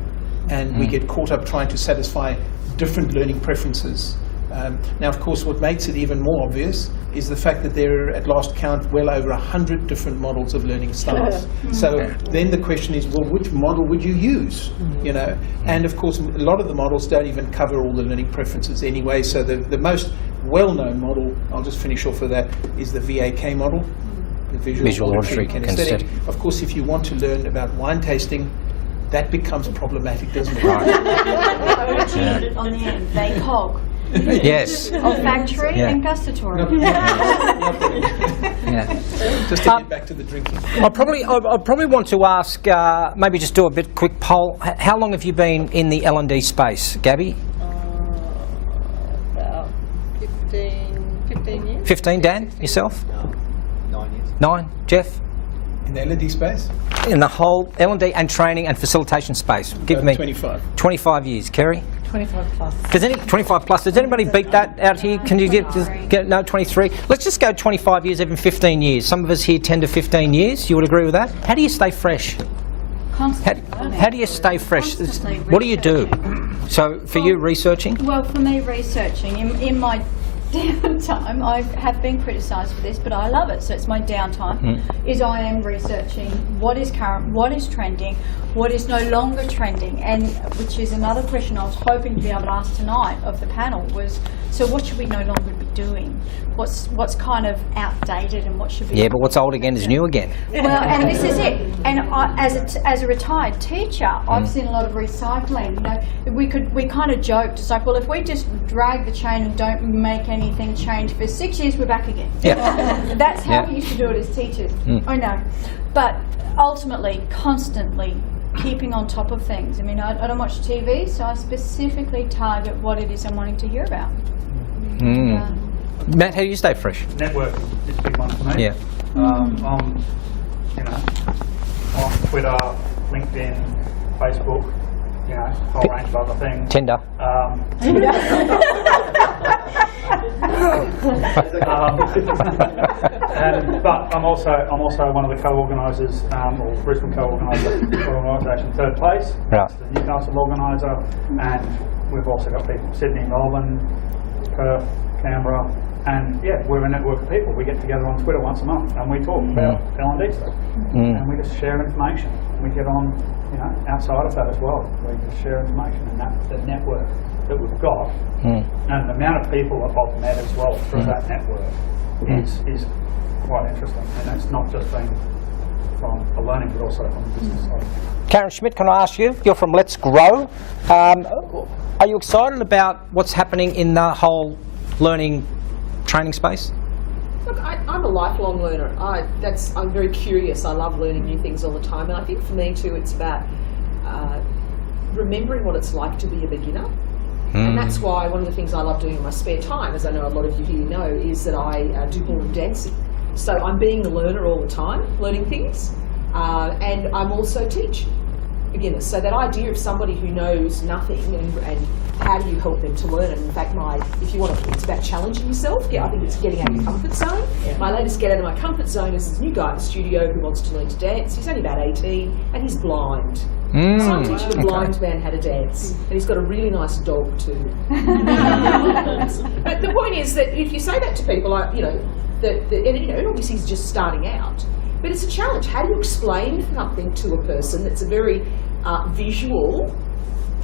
and we get caught up trying to satisfy different learning preferences. Now, of course, what makes it even more obvious is the fact that there are, at last count, well over 100 different models of learning styles. So then the question is, well, which model would you use? You know, and of course, a lot of the models don't even cover all the learning preferences anyway. So the most well-known model, I'll just finish off with that, is the VAK model, the visual auditory kinesthetic. Of course, if you want to learn about wine tasting, that becomes problematic, doesn't it? On the end, VACOG. Yes. Olfactory and gustatory. Just to get back to the drinking. I probably want to ask, maybe just do a bit quick poll. How long have you been in the L&D space, Gabby? About 15 years. 15, Dan? Yourself? 9 years. 9? Jeff? In the L&D space? In the whole L&D and training and facilitation space. Give me 25. 25 years. Kerry? 25 plus. 25 plus. Does anybody beat that out here? Can you get no 23? Let's just go 25 years, even 15 years. Some of us here 10 to 15 years. You would agree with that? How do you stay fresh? Constantly. How do you stay fresh? Constantly What do you do? researching. So for you, researching? Well, for me, researching. In my downtime, I have been criticised for this, but I love it. So it's my downtime. Is I am researching what is current, what is trending, what is no longer trending, and which is another question I was hoping to be able to ask tonight of the panel was, so what should we no longer be doing? What's kind of outdated and what should be? Yeah, but what's old again is new again. Well, and this is it. And as a retired teacher, I've seen a lot of recycling. You know, we kind of joked. It's like, well, if we just drag the chain and don't make anything change for 6 years, we're back again. Yeah. That's how we used to do it as teachers. I know, but ultimately, constantly keeping on top of things. I mean, I don't watch TV, so I specifically target what it is I'm wanting to hear about. Matt, how do you stay fresh? Networking is a big one for me. Yeah. On Twitter, LinkedIn, Facebook, you know, a whole range of other things. Tinder. But I'm also one of the co-organisers, or Brisbane co-organiser for the organisation Third Place. Right. That's the Newcastle organiser, and we've also got people from Sydney, Melbourne, Perth, Canberra, and yeah, we're a network of people. We get together on Twitter once a month and we talk about L&D stuff, and we just share information. We get on, you know, outside of that as well. We just share information, and that the network that we've got, and the amount of people that I've met as well through that network is quite interesting. And it's not just been from the learning, but also from the business side. Karen Schmidt, can I ask you? You're from Let's Grow. Are you excited about what's happening in the whole learning training space? Look, I'm a lifelong learner. I'm very curious. I love learning new things all the time, and I think for me too, it's about remembering what it's like to be a beginner. And that's why one of the things I love doing in my spare time, as I know a lot of you here know, is that I do ballroom dancing. So I'm being the learner all the time, learning things, and I'm also teaching beginners. So that idea of somebody who knows nothing and how do you help them to learn? And in fact, if you want to, it's about challenging yourself. Yeah, I think it's getting out of your comfort zone. Yeah. My latest get out of my comfort zone is this new guy in the studio who wants to learn to dance. He's only about 18 and he's blind. So I'm teaching a blind man how to dance, and he's got a really nice dog too. But the point is that if you say that to people, and obviously he's just starting out, but it's a challenge. How do you explain something to a person that's a very visual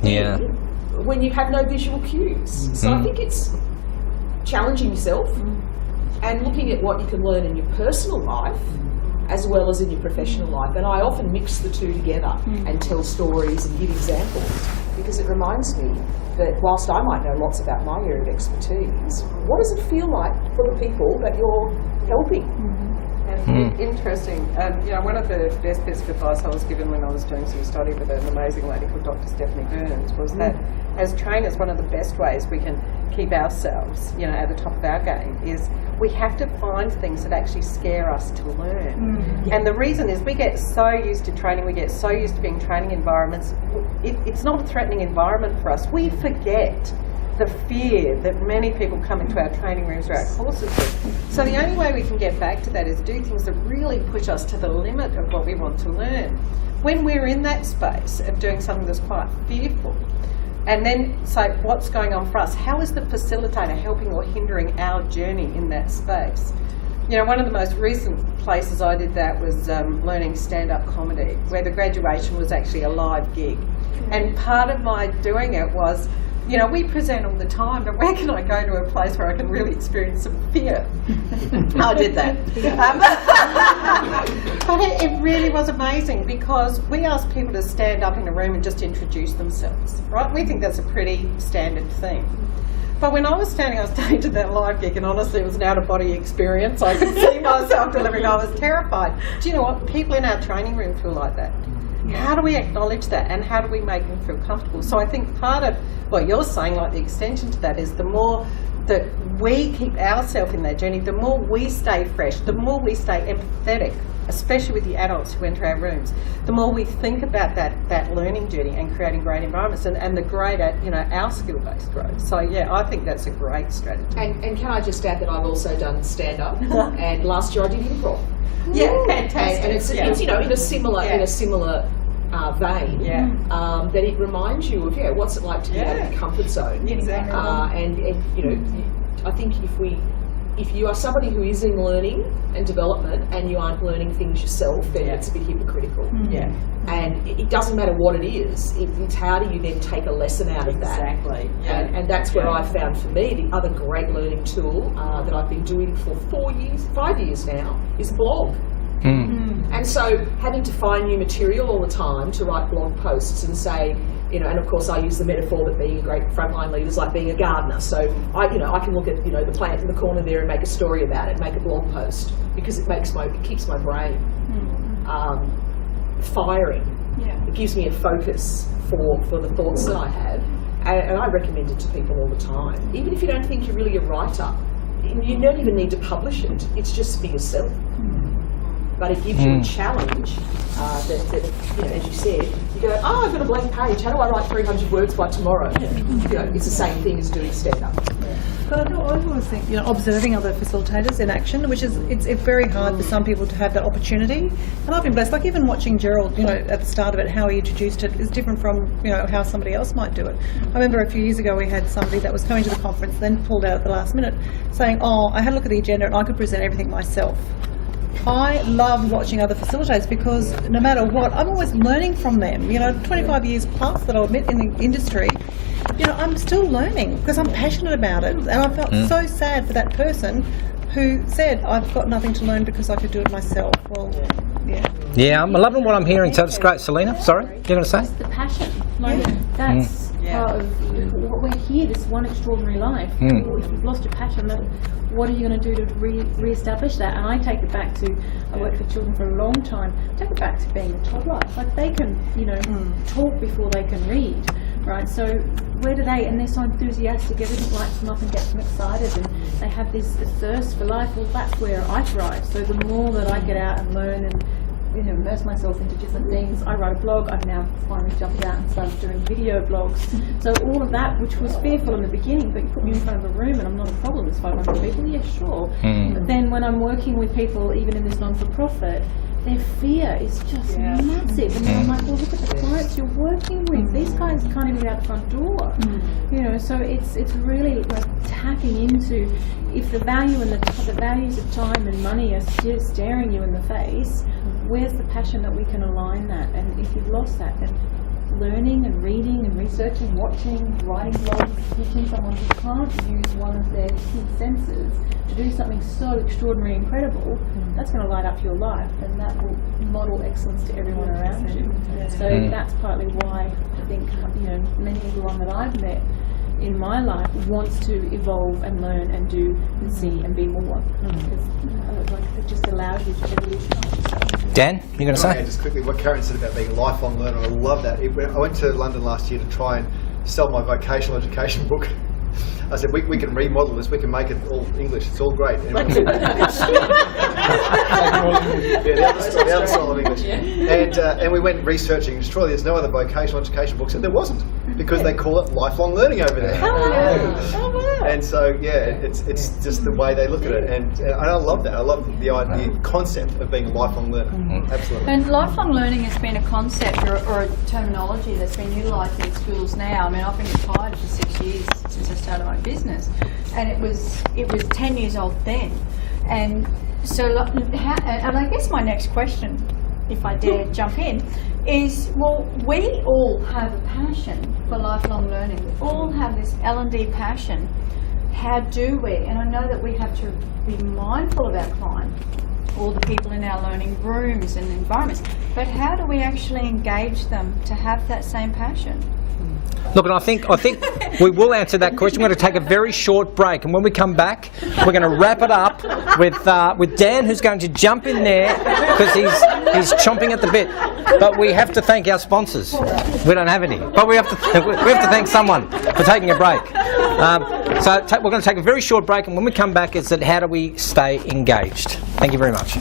thing when you have no visual cues? So I think it's challenging yourself and looking at what you can learn in your personal life as well as in your professional life. And I often mix the two together and tell stories and give examples, because it reminds me that whilst I might know lots about my area of expertise, what does it feel like for the people that you're helping? And interesting, one of the best bits of advice I was given when I was doing some study with an amazing lady called Dr. Stephanie Burns was that as trainers, one of the best ways we can keep ourselves, at the top of our game is we have to find things that actually scare us to learn. And the reason is we get so used to training, we get so used to being training environments, it's not a threatening environment for us. We forget the fear that many people come into our training rooms or our courses with. So the only way we can get back to that is do things that really push us to the limit of what we want to learn. When we're in that space of doing something that's quite fearful, and then say, what's going on for us? How is the facilitator helping or hindering our journey in that space? One of the most recent places I did that was learning stand-up comedy, where the graduation was actually a live gig. And part of my doing it was, we present all the time, but where can I go to a place where I can really experience some fear? I did that. But it really was amazing, because we asked people to stand up in a room and just introduce themselves, right? We think that's a pretty standard thing. But when I was standing on stage at that live gig, and honestly it was an out-of-body experience, I could see myself delivering, I was terrified. Do you know what? People in our training room feel like that. How do we acknowledge that, and how do we make them feel comfortable? So I think part of what you're saying, like the extension to that, is the more that we keep ourselves in that journey, the more we stay fresh, the more we stay empathetic, especially with the adults who enter our rooms, the more we think about that learning journey and creating great environments, and the greater, our skill-based growth. So yeah, I think that's a great strategy. And can I just add that I've also done stand-up, and last year I did improv. Yeah, fantastic. And it's in a similar vein, that it reminds you of what's it like to be out of your comfort zone. Exactly. I think if you are somebody who is in learning and development and you aren't learning things yourself, then it's a bit hypocritical. Yeah. And it doesn't matter what it is, it's how do you then take a lesson out of that. Exactly. Yeah. And that's where I've found, for me, the other great learning tool that I've been doing for 5 years now is blog. And so having to find new material all the time to write blog posts and say, and of course I use the metaphor that being a great frontline leader is like being a gardener. So I can look at the plant in the corner there and make a story about it, make a blog post, because it keeps my brain firing. It gives me a focus for the thoughts that I have, and I recommend it to people all the time. Even if you don't think you're really a writer, you don't even need to publish it. It's just for yourself. But it gives you a challenge that as you said, you go, I've got a blank page, how do I write 300 words by tomorrow? It's the same thing as doing stand-up. But I always think, observing other facilitators in action, which is, it's very hard for some people to have that opportunity. And I've been blessed, like even watching Gerald, at the start of it, how he introduced it is different from, how somebody else might do it. I remember a few years ago we had somebody that was coming to the conference, then pulled out at the last minute, saying, I had a look at the agenda and I could present everything myself. I love watching other facilitators, because no matter what, I'm always learning from them. 25 years plus that I'll admit in the industry, I'm still learning because I'm passionate about it. And I felt so sad for that person who said, I've got nothing to learn because I could do it myself. Well, Yeah, I'm loving what I'm hearing, so it's great. Selena, sorry, you're going to say? It's the passion. That's part of what we're here, this one extraordinary life. If you've lost your passion, what are you going to do to re-establish that? And I take it back to, I worked with children for a long time, take it back to being a toddler. Like they can, talk before they can read, right? So where do they, and they're so enthusiastic, everything lights them up and gets them excited, and they have this thirst for life. Well, that's where I thrive. So the more that I get out and learn and immerse myself into different things. I write a blog. I've now finally jumped out and started doing video blogs. So all of that, which was fearful in the beginning, but you put me in front of a room and I'm not a problem, there's 500 people, yeah, sure. But then when I'm working with people, even in this non-for-profit, their fear is just massive. And then I'm like, well, look at the clients you're working with. These guys can't even get out the front door. So it's really like tapping into, if the value and the values of time and money are still staring you in the face, where's the passion that we can align that? And if you've lost that, then learning and reading and researching, watching, writing blogs, teaching someone who can't use one of their key senses to do something so extraordinary and incredible, that's going to light up your life, and that will model excellence to everyone around you. So that's partly why I think, you know, many everyone that I've met in my life wants to evolve and learn and do and see and be more. Because like, it just allows you to evolution. Dan, you're going to say? Just quickly, what Karen said about being a lifelong learner, I love that. I went to London last year to try and sell my vocational education book. I said, we can remodel this, we can make it all English, it's all great. And everyone said, the other style of English. And we went researching in Australia, there's no other vocational education books, and there wasn't, because they call it lifelong learning over there. And so, yeah, it's just the way they look at it, and I love that. I love the idea, concept of being a lifelong learner. Absolutely. And lifelong learning has been a concept or a terminology that's been utilised in schools now. I mean, I've been retired for 6 years since I started my business, and it was 10 years old then. And so, and I guess my next question, if I dare jump in, is, well, we all have a passion for lifelong learning. We all have this L&D passion. How do we? And I know that we have to be mindful of our client, all the people in our learning rooms and environments, but how do we actually engage them to have that same passion? Look, and I think we will answer that question. We're going to take a very short break, and when we come back, we're going to wrap it up with Dan, who's going to jump in there because he's chomping at the bit. But we have to thank our sponsors. We don't have any, but we have to thank someone for taking a break. So we're going to take a very short break, and when we come back, it's that how do we stay engaged? Thank you very much.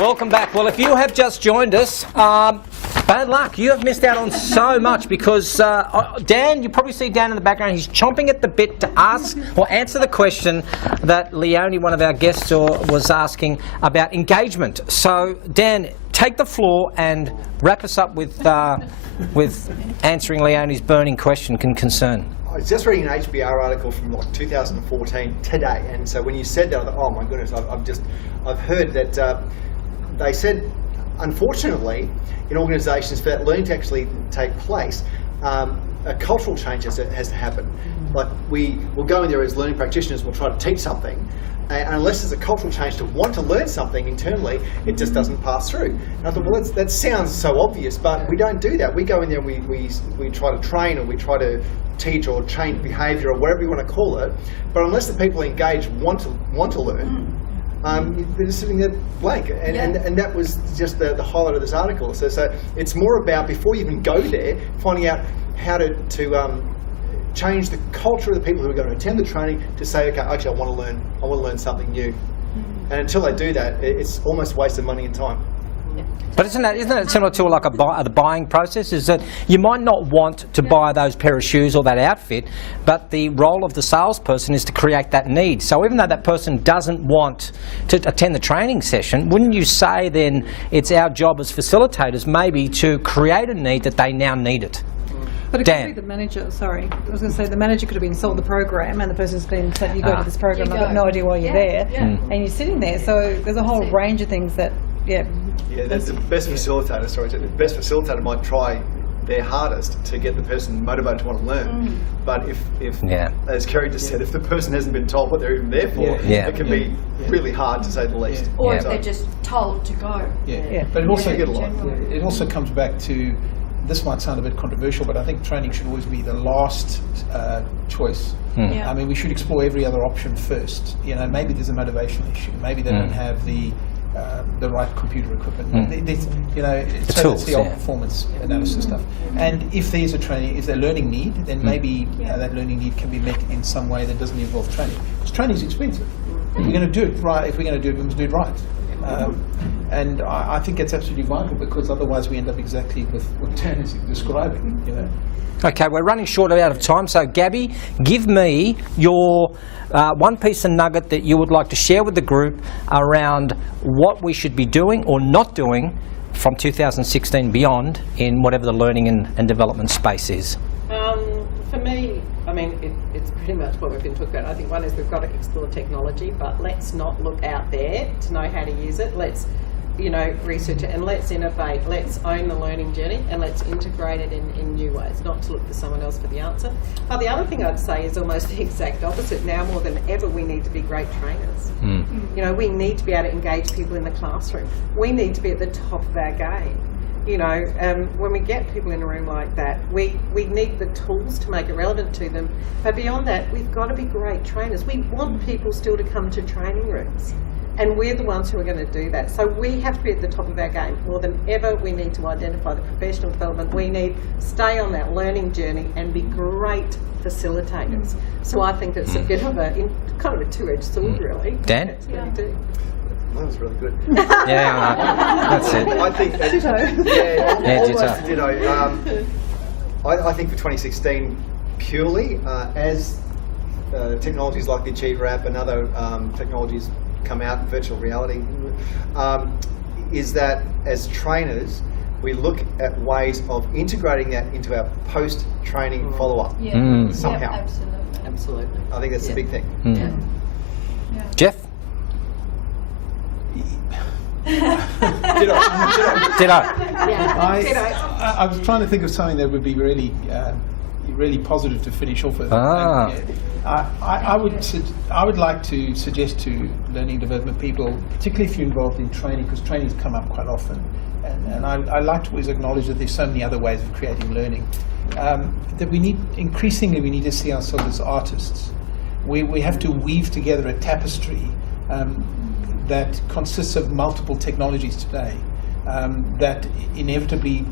Welcome back. Well, if you have just joined us, bad luck. You have missed out on so much because Dan, you probably see Dan in the background, he's chomping at the bit to ask or answer the question that Leonie, one of our guests, was asking about engagement. So, Dan, take the floor and wrap us up with answering Leonie's burning question and concern. I was just reading an HBR article from like 2014 today, and so when you said that, I thought, oh my goodness, I've heard that they said, unfortunately, in organisations for that learning to actually take place, a cultural change has to happen. Like we will go in there as learning practitioners, we'll try to teach something, and unless there's a cultural change to want to learn something internally, it just doesn't pass through. And I thought, well, that sounds so obvious, but we don't do that. We go in there and we try to train, or we try to teach or change behaviour or whatever you want to call it, but unless the people engaged want to learn, they're just sitting there blank, and that was just the highlight of this article. So it's more about, before you even go there, finding out how to change the culture of the people who are going to attend the training to say, okay, actually I want to learn something new. And until they do that, it's almost a waste of money and time. But isn't it similar to like the buying process? Is that you might not want to buy those pair of shoes or that outfit, but the role of the salesperson is to create that need. So even though that person doesn't want to attend the training session, wouldn't you say then it's our job as facilitators maybe to create a need that they now need it? But it could be the manager, sorry. I was going to say the manager could have been sold the program and the person's been said, you go to this program, I've got no idea why you're there. And you're sitting there. So there's a whole range of things that, Yeah, that's the best facilitator. The best facilitator might try their hardest to get the person motivated to want to learn. But if as Kerry just said, if the person hasn't been told what they're even there for, it can be really hard, to say the least. Or if they're just told to go. But it also comes back to, this might sound a bit controversial, but I think training should always be the last choice. I mean, we should explore every other option first. You know, maybe there's a motivation issue. Maybe they don't have the right computer equipment. You know, it's the old performance analysis stuff. And if there is if there's a learning need, then maybe that learning need can be met in some way that doesn't involve training. Because training is expensive. If we're going to do it right, we must do it right. And I think it's absolutely vital, because otherwise we end up exactly with what Dan is describing. You know. Okay, we're running short out of time, so Gabby, give me your one piece of nugget that you would like to share with the group around what we should be doing or not doing from 2016 beyond in whatever the learning and development space is. For me, I mean, it's pretty much what we've been talking about. I think one is we've got to explore technology, but let's not look out there to know how to use it. Let's, research it, and let's innovate. Let's own the learning journey, and let's integrate it in new ways, not to look for someone else for the answer. But the other thing I'd say is almost the exact opposite. Now more than ever, we need to be great trainers. We need to be able to engage people in the classroom. We need to be at the top of our game. When we get people in a room like that, we need the tools to make it relevant to them. But beyond that, we've got to be great trainers. We want people still to come to training rooms. And we're the ones who are going to do that. So we have to be at the top of our game. More than ever, we need to identify the professional development. We need to stay on that learning journey and be great facilitators. So I think it's a bit of kind of a two-edged sword, really. Dan? That's what we do. That was really good. That's it. I think, almost ditto. I think for 2016, purely as technologies like the Achiever app and other technologies come out in virtual reality, is that as trainers, we look at ways of integrating that into our post-training follow-up somehow. Absolutely. I think that's the big thing. Jeff? Ditto. I was trying to think of something that would be really positive to finish off with. I would like to suggest to learning development people, particularly if you're involved in training, because training's come up quite often, and I like to always acknowledge that there's so many other ways of creating learning, that we need to see ourselves as artists. We have to weave together a tapestry that consists of multiple technologies today, that inevitably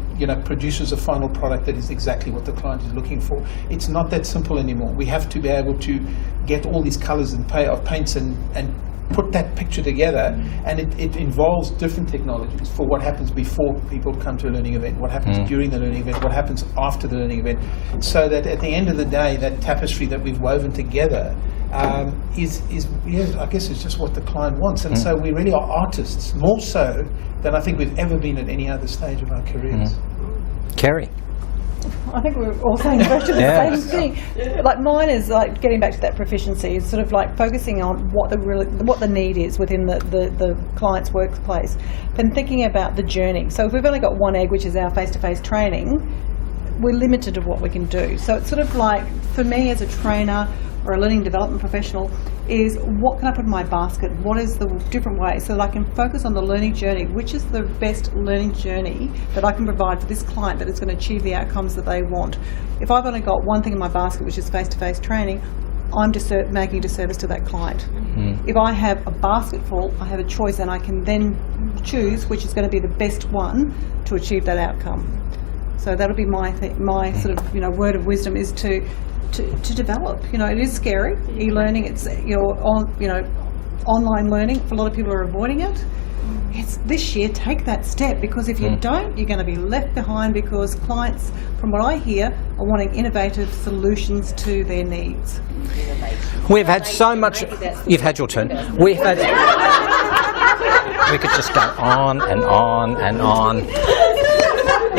produces a final product that is exactly what the client is looking for. It's not that simple anymore. We have to be able to get all these colours and paints and put that picture together, and it involves different technologies for what happens before people come to a learning event, what happens during the learning event, what happens after the learning event, so that at the end of the day, that tapestry that we've woven together I guess it's just what the client wants, and so we really are artists, more so than I think we've ever been at any other stage of our careers. Kerry? I think we're all saying virtually the same thing. Like mine is like getting back to that proficiency, is sort of like focusing on what the need is within the client's workplace, and thinking about the journey. So if we've only got one egg, which is our face-to-face training, we're limited to what we can do. So it's sort of like, for me as a trainer or a learning development professional, is what can I put in my basket? What is the different ways so that I can focus on the learning journey? Which is the best learning journey that I can provide for this client that is going to achieve the outcomes that they want? If I've only got one thing in my basket, which is face-to-face training, I'm making a disservice to that client. If I have a basket full, I have a choice, and I can then choose which is going to be the best one to achieve that outcome. So that'll be my sort of word of wisdom, is to develop. It is scary. E-learning, it's online learning. A lot of people are avoiding it. It's this year, take that step, because if you don't, you're going to be left behind, because clients, from what I hear, are wanting innovative solutions to their needs. We've had so much. You've had your turn. We could just go on and on and on.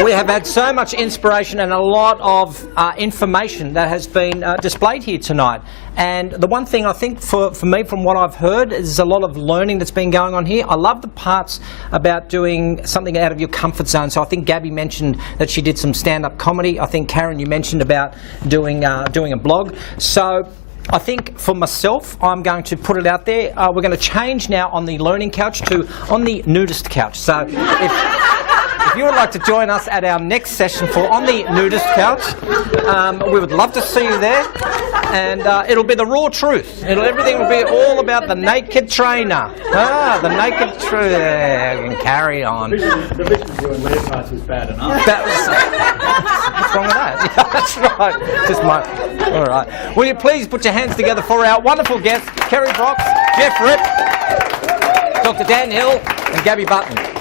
We have had so much inspiration and a lot of information that has been displayed here tonight. And the one thing I think for me, from what I've heard, is a lot of learning that's been going on here. I love the parts about doing something out of your comfort zone. So I think Gabby mentioned that she did some stand-up comedy. I think, Karen, you mentioned about doing a blog. So I think for myself, I'm going to put it out there. We're going to change now on the learning couch to on the nudist couch. So if you would like to join us at our next session for On the Nudist Couch, we would love to see you there. And it'll be the raw truth. Everything will be all about the naked trainer. The naked truth. Yeah, I can carry on. The vision of you and leotards was bad enough. What's wrong with that? Yeah, that's right. All right. Will you please put your hands together for our wonderful guests, Kerry Brox, Jeff Ripp, Dr. Dan Hill, and Gabby Button.